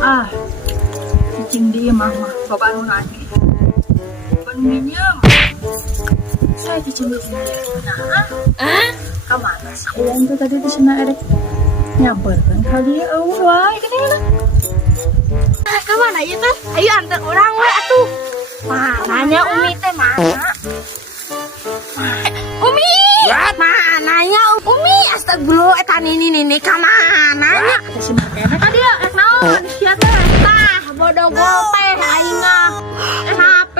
Ah, cicing dia mah bapak anu lagi. Bukan minjem. Saya cicing di sini. Nah, kemana sih? Uang tuh tadi di sana erek nyamper kan kali ya, wah, gini lah. Kemana ya teh? Ayo antar orang we atuh. Mananya Umi teh mana? Umi! Mananya Umi? Astagfirullah, eta nini kamana nya? Si Martena kan dia ek naon sia teh. Tah, bodoh gope aing HP.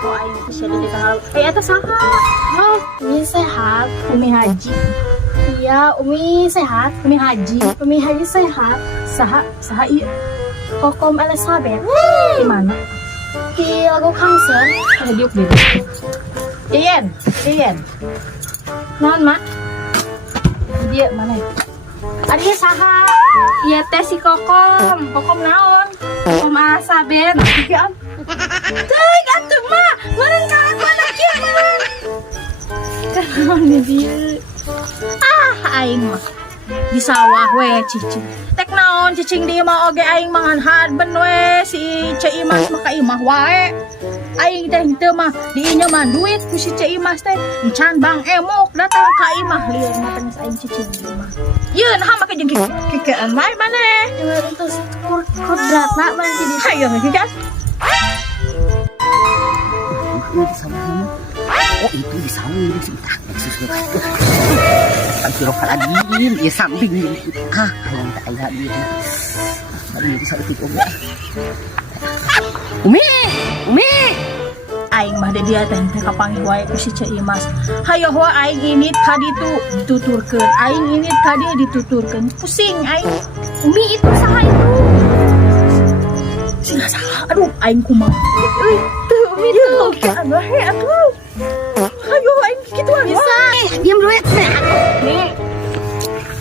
Kok aing bisa di tanggal. Eta saha? Oh, Umi sehat. Umi Haji. Iya, Umi sehat. Umi Haji. Umi Haji sehat. Saha ieu? Kokom Elizabeth. Di mana? Di lagu Kangser. Ada diuk di. Yen. Naon, Mak? Dia mana ya? Ari saha? Ieu teh si Kokom. Kokom naon? Kokom Elizabeth. Tigaan. Teuing atuh, Mak. Meureun kalakuan kieu meureun. Naon di dia? Aing mah di sawah we cicing. Tek naon cicing dia mah oge aing mangan hadben we si Cek Imas mah ka imah wae. Aing teh henteu mah di ieu mah duit ku si Cek Imas teh encan Bang Emok datang ka imah lieur mah teh aing cicing di imah. Yeun nah make jeung kikeun wae maneh. Meureun tos kodratna mah di dieu. Hayo kikan. Oh itu di saung di sini Astagfirullahaladzim, ya samping yang tak ayah dia. Tadi bisa ikut Umi. Aing mah de dia teh kapanggih wae ku si Cek Imas. Hayo wa aing ini tadi tuh dituturkeun. Aing ini tadi dituturkeun. Pusing aing. Umi itu saha itu? Sila salah. Aduh, aing kumaha. Tuh Umi tuh. Anu he atuh. Hayo aing kituan. Bisa. Diam dulu ya. Nih.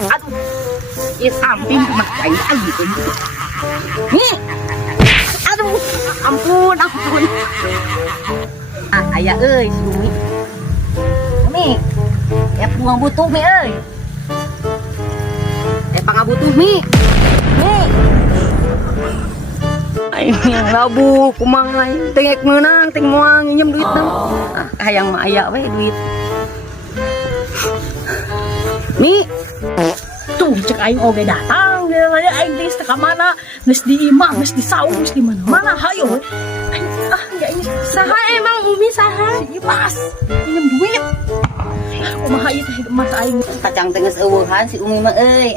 Aduh, ya samping mah ayah gitu. Nih, aduh, ampun. Ayah euy, Umi. Ya puang butuh Mi euy. Pangabutuh Mi. Aing yang labu kumaha tengek meunang teng moal nginjem duit tang. Hayang mah aya we duit. Mi, Tuh cek aing oge datang. Dia aing di ka mana? Geus di imah, geus di saung, geus di mana-mana. Hayo. Aing ya ini Saha emang Umi saha? si Imas. Pinjem duit. Kumaha ieu teh emas aing. kacang teh geus eueuhan si Umi mah euy.